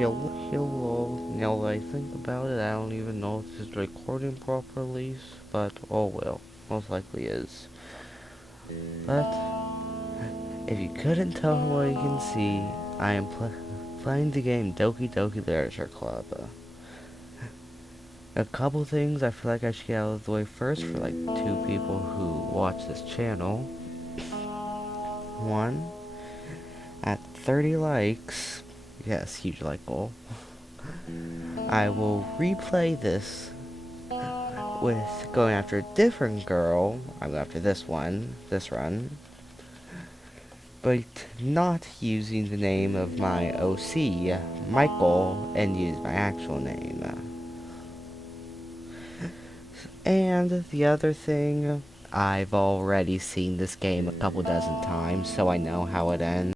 Hello. Now that I think about it, I don't even know if it's recording properly, but oh well. Most likely is. But, if you couldn't tell what you can see, I am playing the game Doki Doki Literature Club. A couple things I feel like I should get out of the way first for like 2 people who watch this channel. One, at 30 likes, yes, huge like goal, I will replay this with going after a different girl. I'm going after this run, but not using the name of my OC, Michael, and use my actual name. And the other thing, I've already seen this game a couple dozen times, so I know how it ends.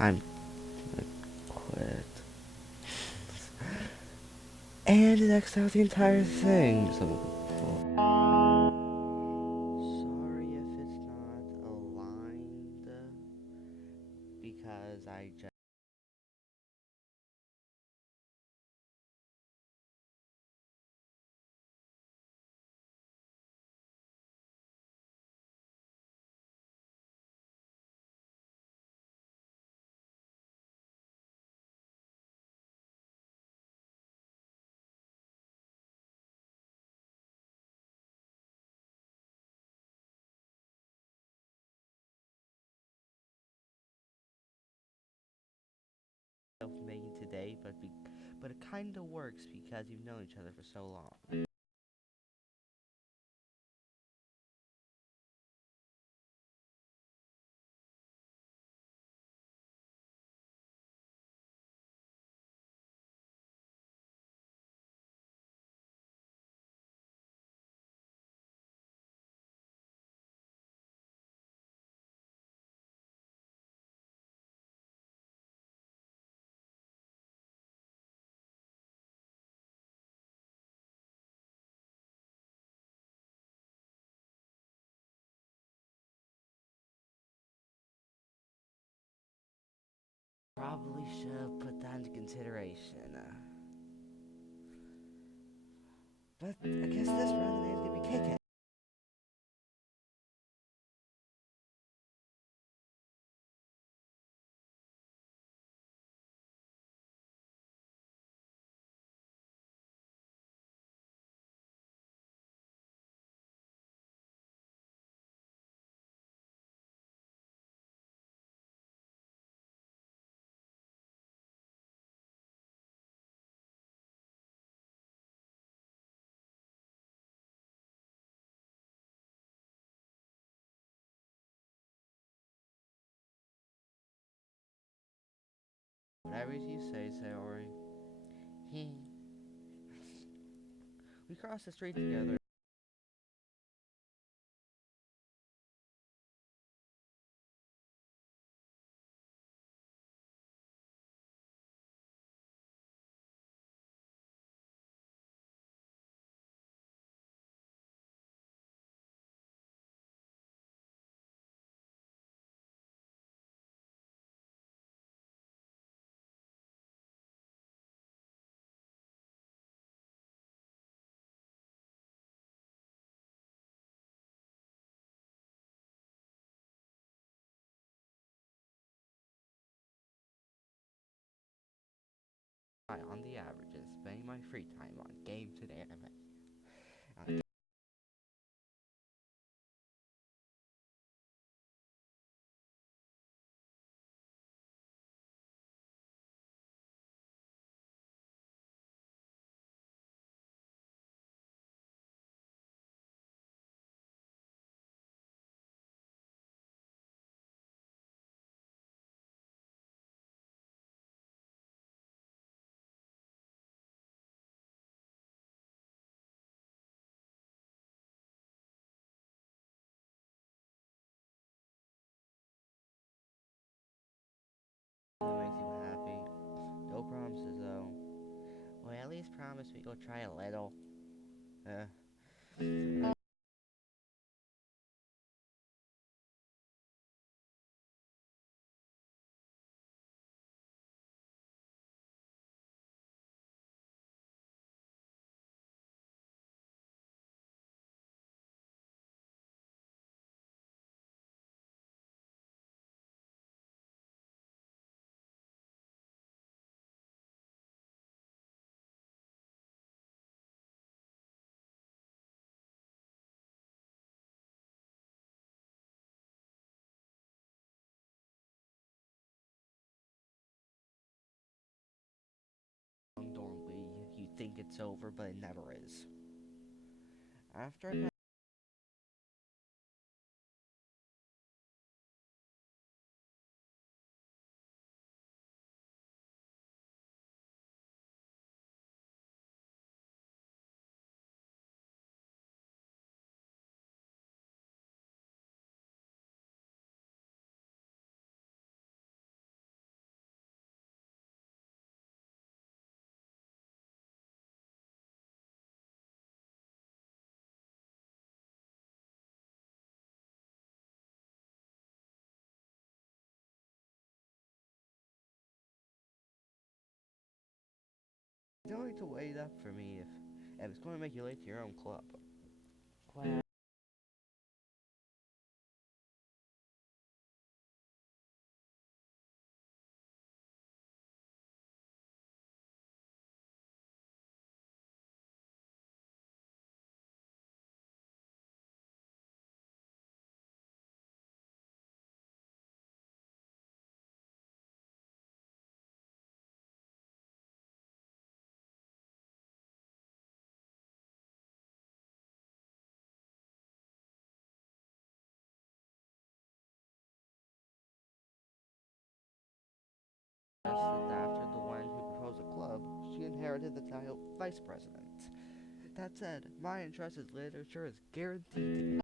I'm gonna quit. And it X'd out the entire thing. So, sorry if it's not aligned, because I just made today, but it kind of works because you've known each other for so long. Probably should have put that into consideration. But I guess this run the name's gonna be KK. Whatever you say, Sayori. We crossed the street together. On the average, and spending my free time on games and anime. least promise me you'll try a little? Uh, Normally, you think it's over, but it never is. After I going to wait up for me if it's going to make you late to your own club. Well, after the one who proposed a club, she inherited the title Vice President. That said, my interest in literature is guaranteed to be.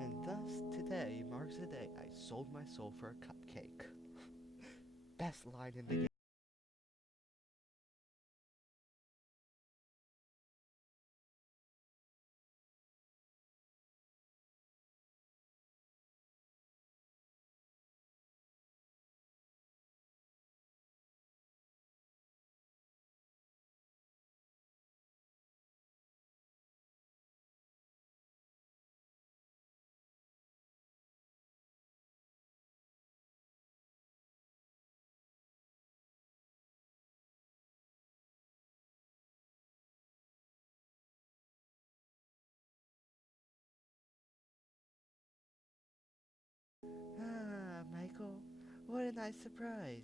And thus, today marks the day I sold my soul for a cupcake. Best line in the game. Ah, Michael, what a nice surprise.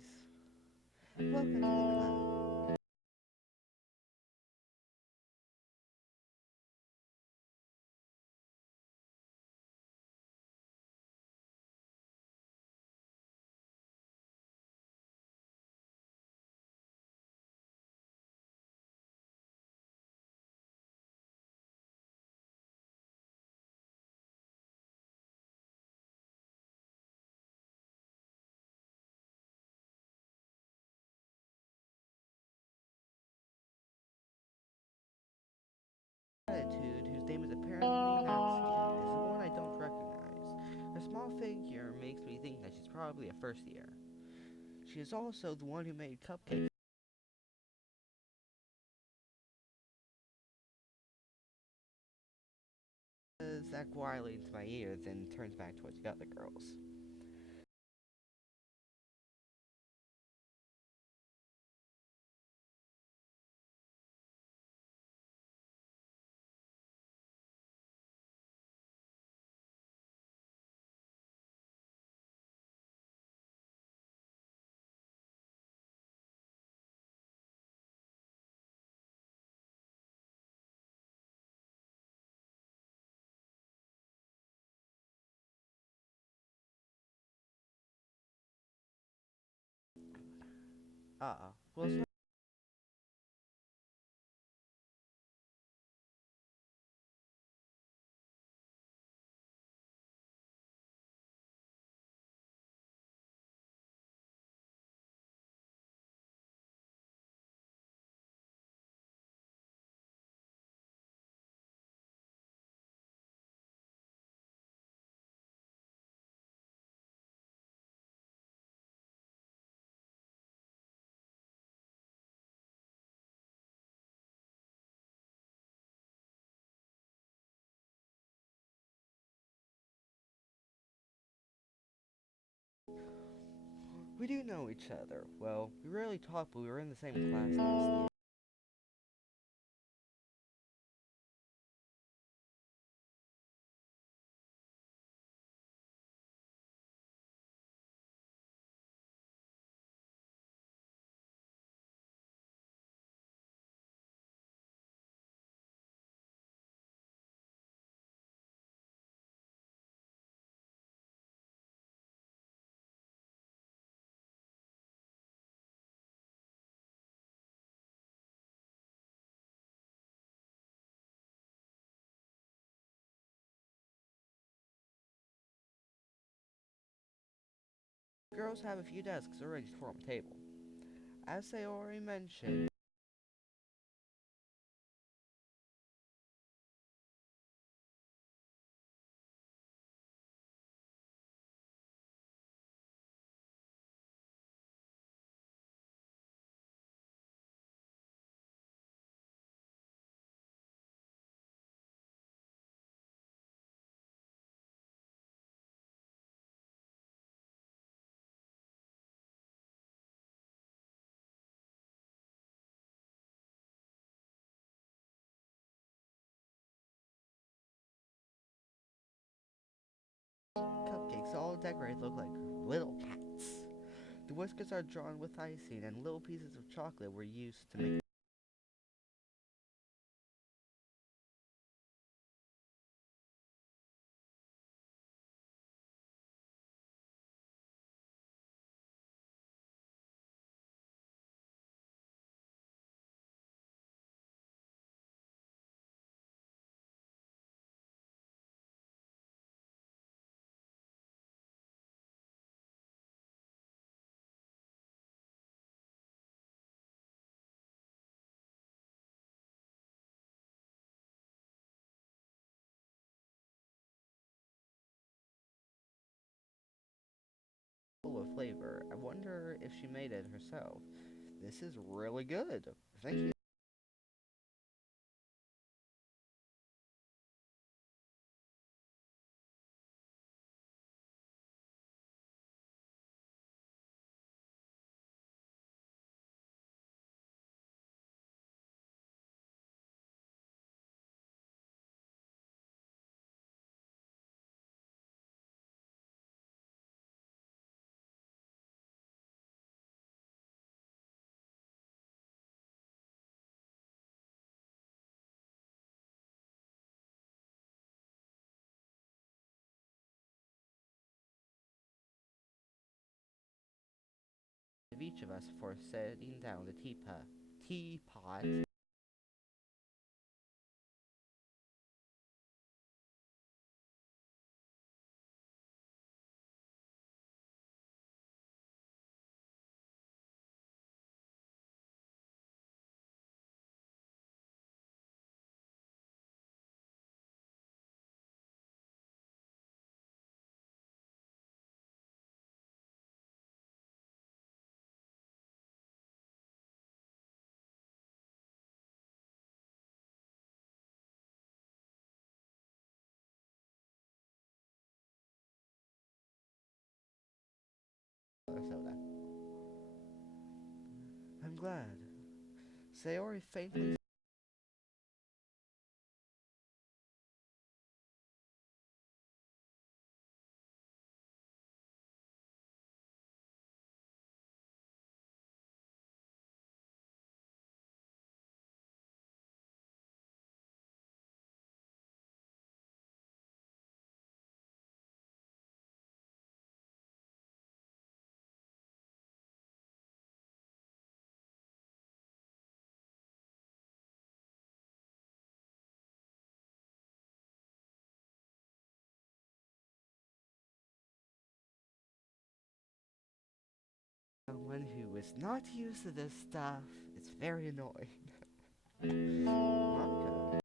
Welcome to the club. Attitude, whose name is apparently Maxine, is the one I don't recognize. Her small figure makes me think that she's probably a first year. She is also the one who made cupcakes. Zach Wiley into my ears and turns back towards the other girls. Well, so we do know each other. Well, we rarely talk, but we were in the same class last year. Girls have a few desks arranged for a table. As I already mentioned, cupcakes all decorated look like little cats. The whiskers are drawn with icing, and little pieces of chocolate were used to make full of flavor. I wonder if she made it herself. This is really good. Thank you. Of each of us for setting down the teapot. Soda. I'm glad. Sayori faintly was not used to this stuff. It's very annoying. Monica.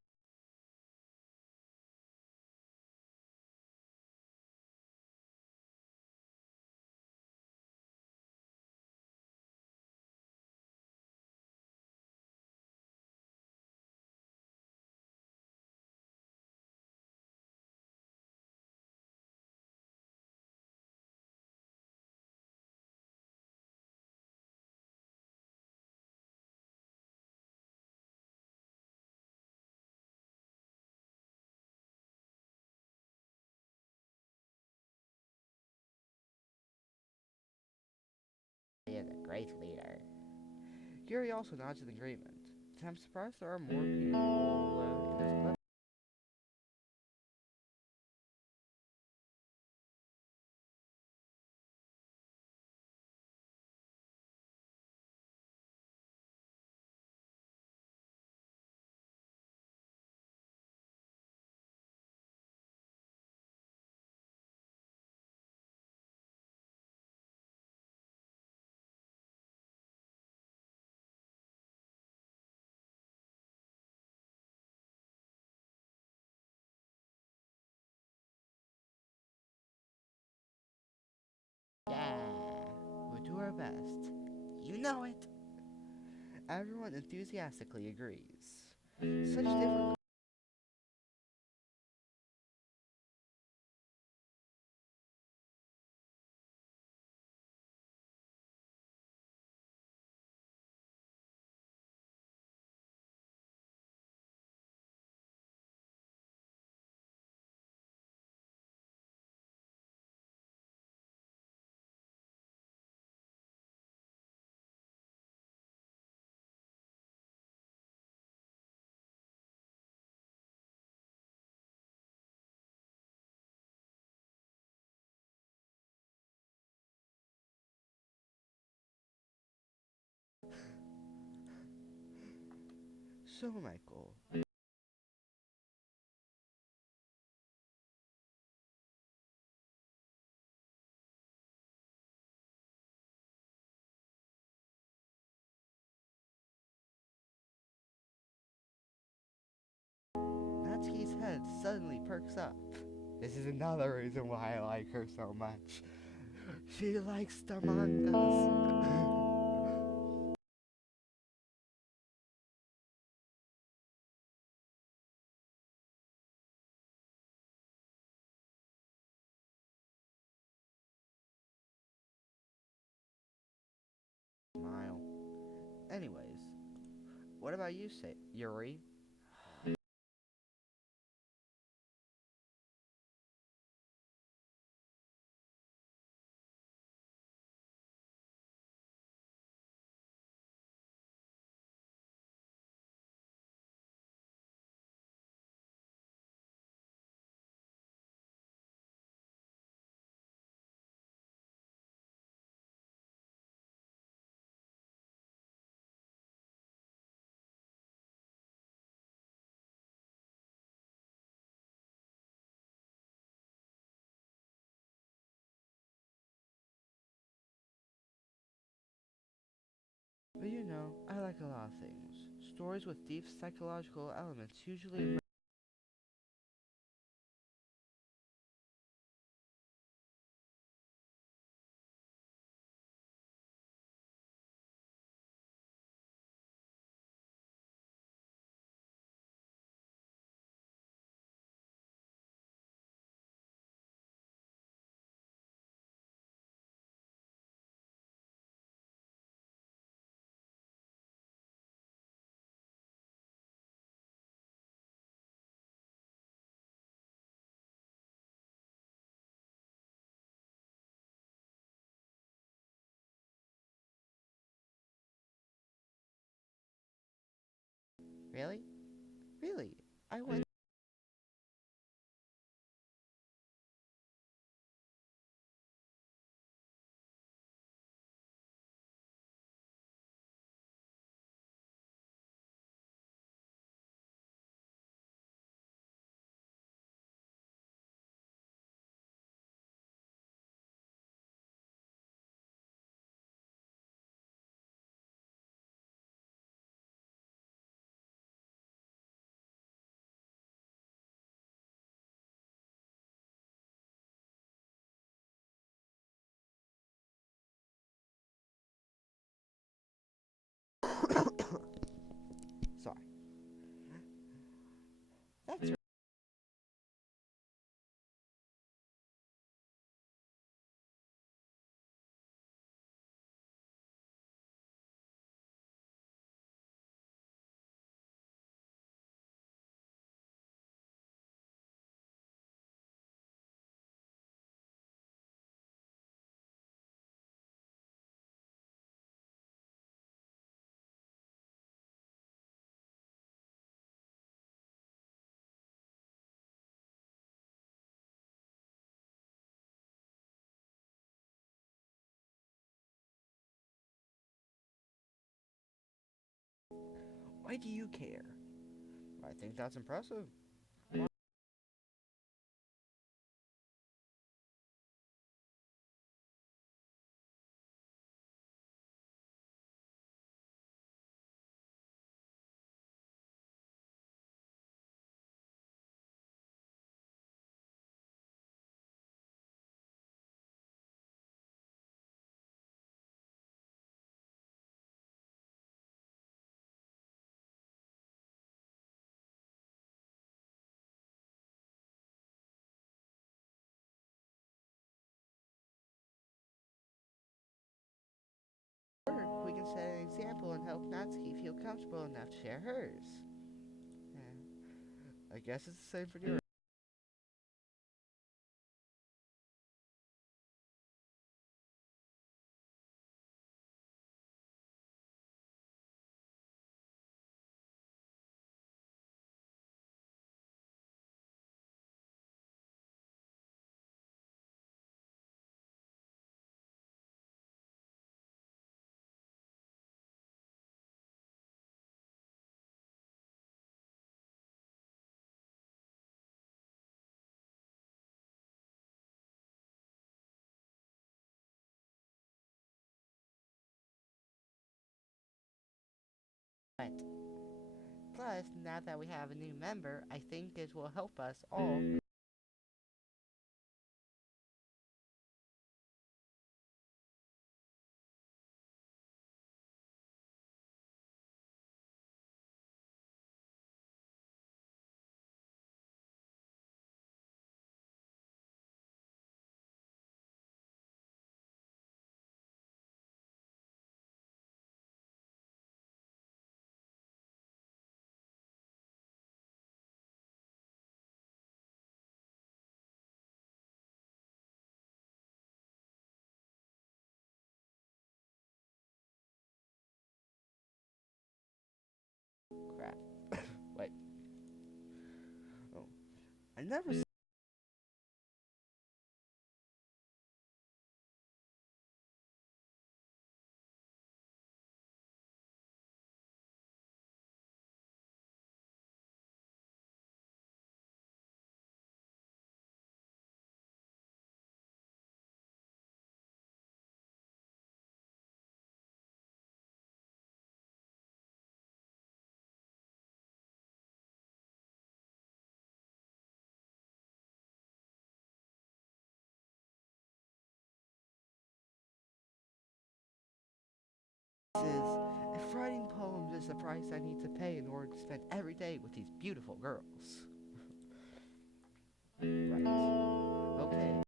He is a great leader. Yuri also nods in agreement. I'm surprised there are more people in this club. Yeah, we'll do our best. You know it. Everyone enthusiastically agrees. Such different. So, Michael, Natsuki's head suddenly perks up. This is another reason why I like her so much. She likes the mangas. Smile. Anyways, what about you, Yuri? But you know, I like a lot of things. Stories with deep psychological elements usually. Really? Really? I went. Sorry. That's right. Why do you care? I think that's impressive. Or we can set an example and help Natsuki feel comfortable enough to share hers. Yeah. I guess it's the same for yours. But plus, now that we have a new member, I think it will help us all. Crap. Wait. Oh. I never is if writing poems is the price I need to pay in order to spend every day with these beautiful girls. Right. Okay.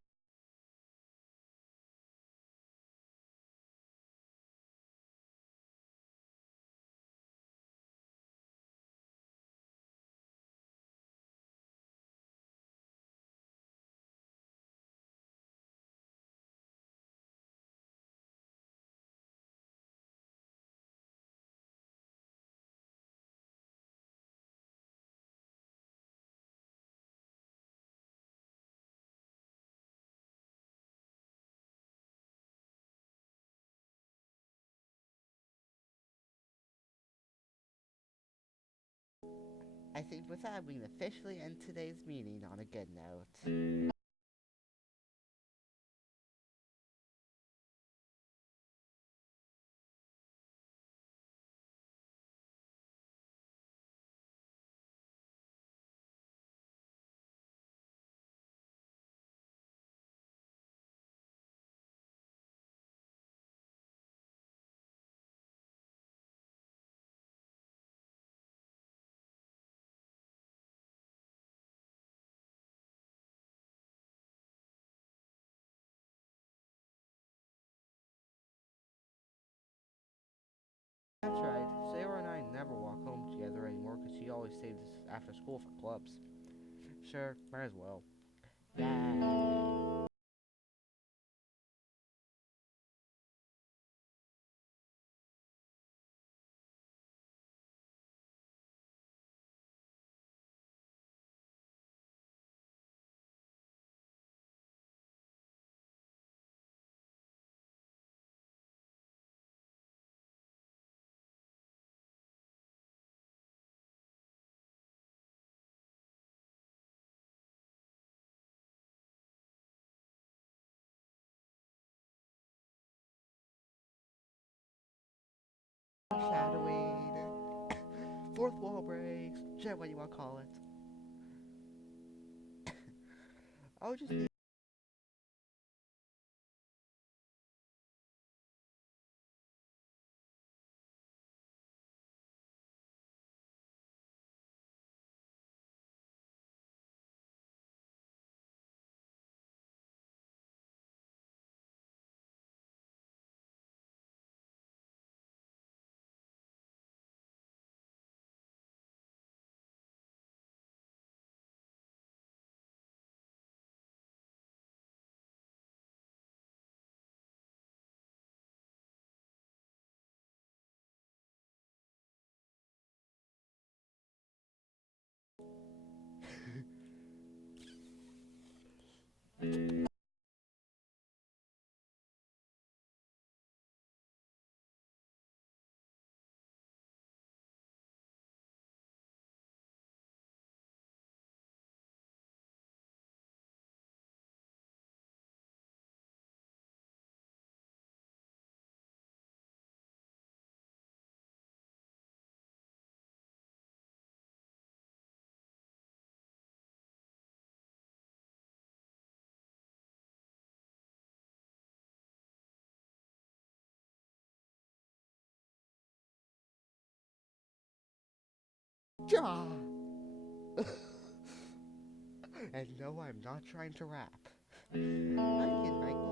I think with that, we can officially end today's meeting on a good note. probably save this after school for clubs. Sure, might as well. Yay! Shadowing. Fourth wall breaks. Shit, what do you want to call it? I would just need. Ja! And no, I'm not trying to rap. Hi again, Michael.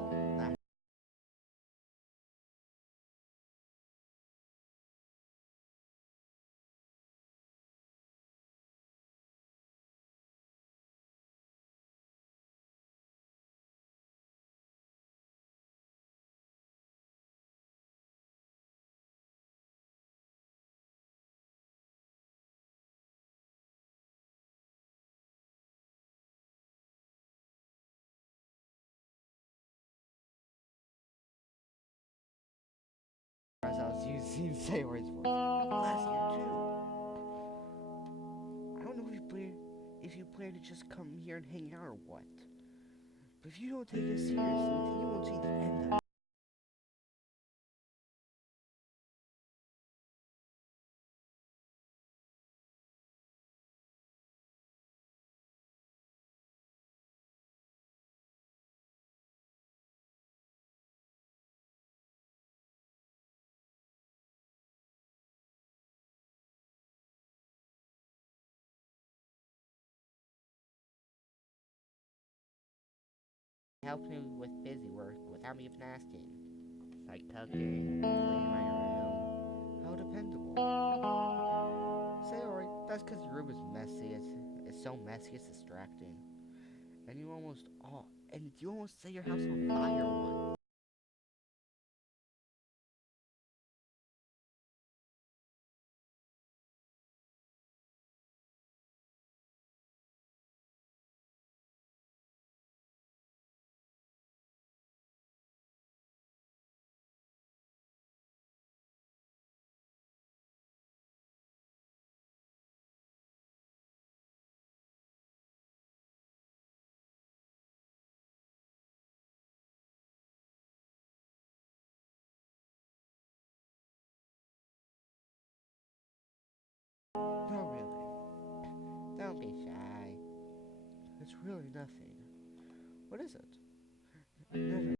As I was using Sayori's voice. Last year too. I don't know if you plan to just come here and hang out or what. But if you don't take it seriously, then you won't see the end of it. Helps me with busy work without me even asking. Like cooking, cleaning my room. How dependable. Sayori, that's because your room is messy. It's so messy, it's distracting. And you almost set your house on fire once. No, really. Don't be shy. It's really nothing. What is it? No, no.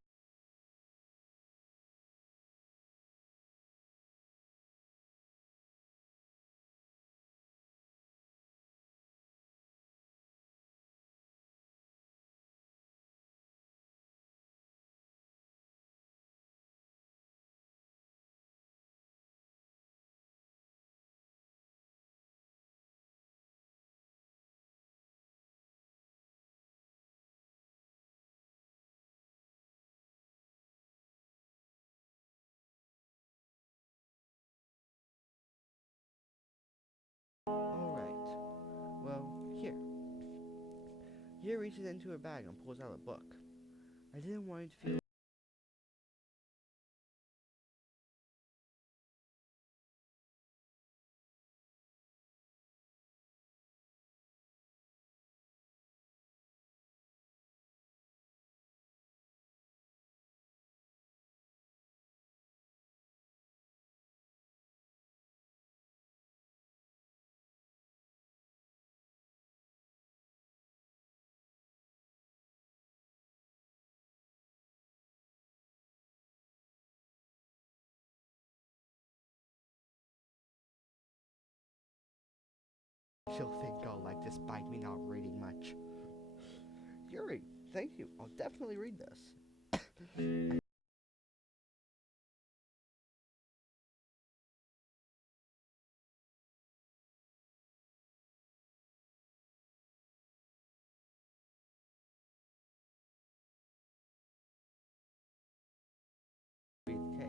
Alright. Well, here. Here reaches into her bag and pulls out a book. I didn't want you to feel she'll think I'll like despite me not reading much. Yuri, thank you. I'll definitely read this. Read the case.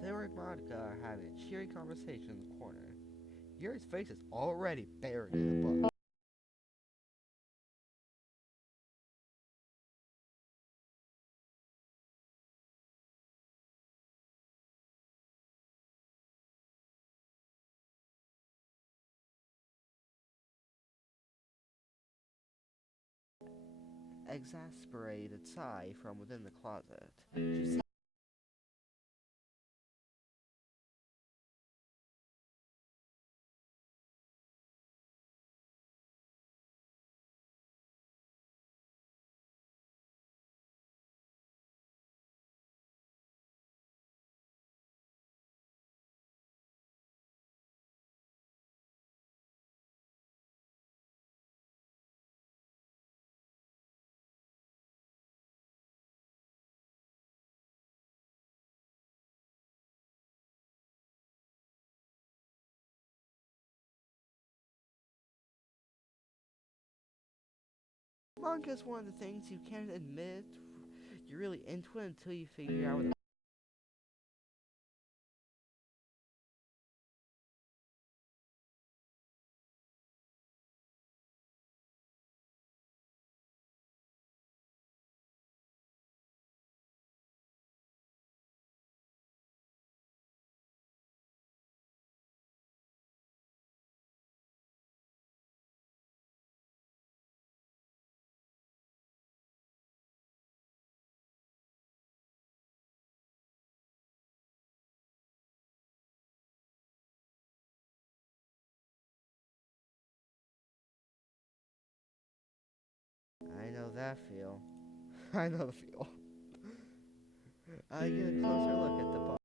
Sarah and Monica are having a cheery conversation in the corner. Yuri's face is already buried in the book. Exasperated sigh from within the closet. She sees manga is one of the things you can't admit you're really into it until you figure out what the I know that feel. I know the feel. I get a closer look at the book.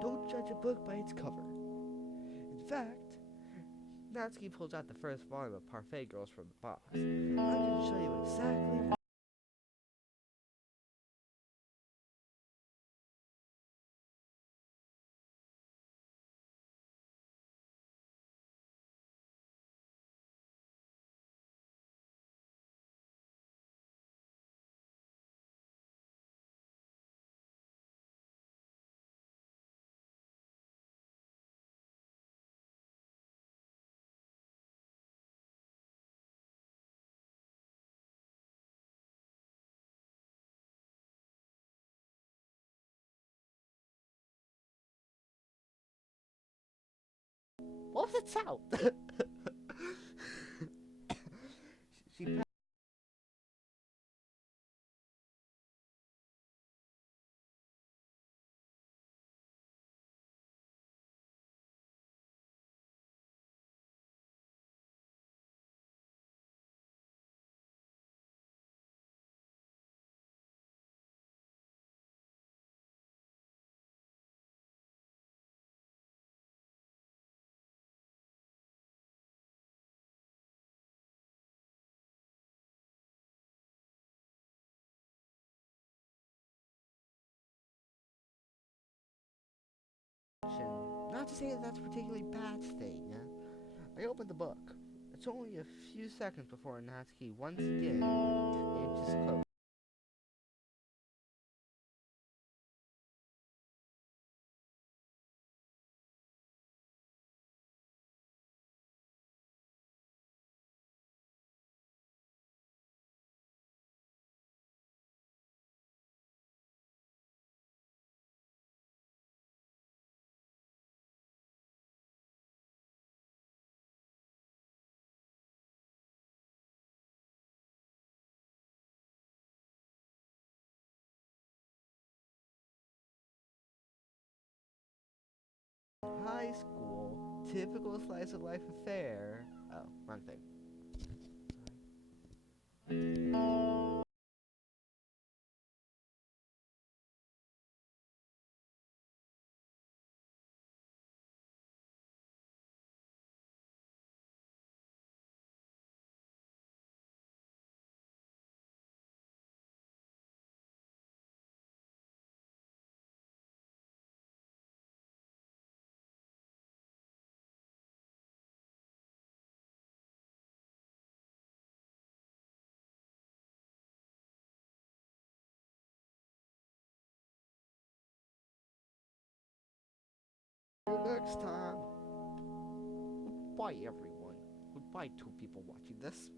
Don't judge a book by its cover. In fact, Natsuki pulls out the first volume of Parfait Girls from the box. I can show you exactly what was it sound? she Not to say that that's a particularly bad thing. I opened the book. It's only a few seconds before Natsuki once again inches close. High school, typical slice of life affair. Oh, wrong thing. Next time. Goodbye, everyone. Goodbye, two people watching this.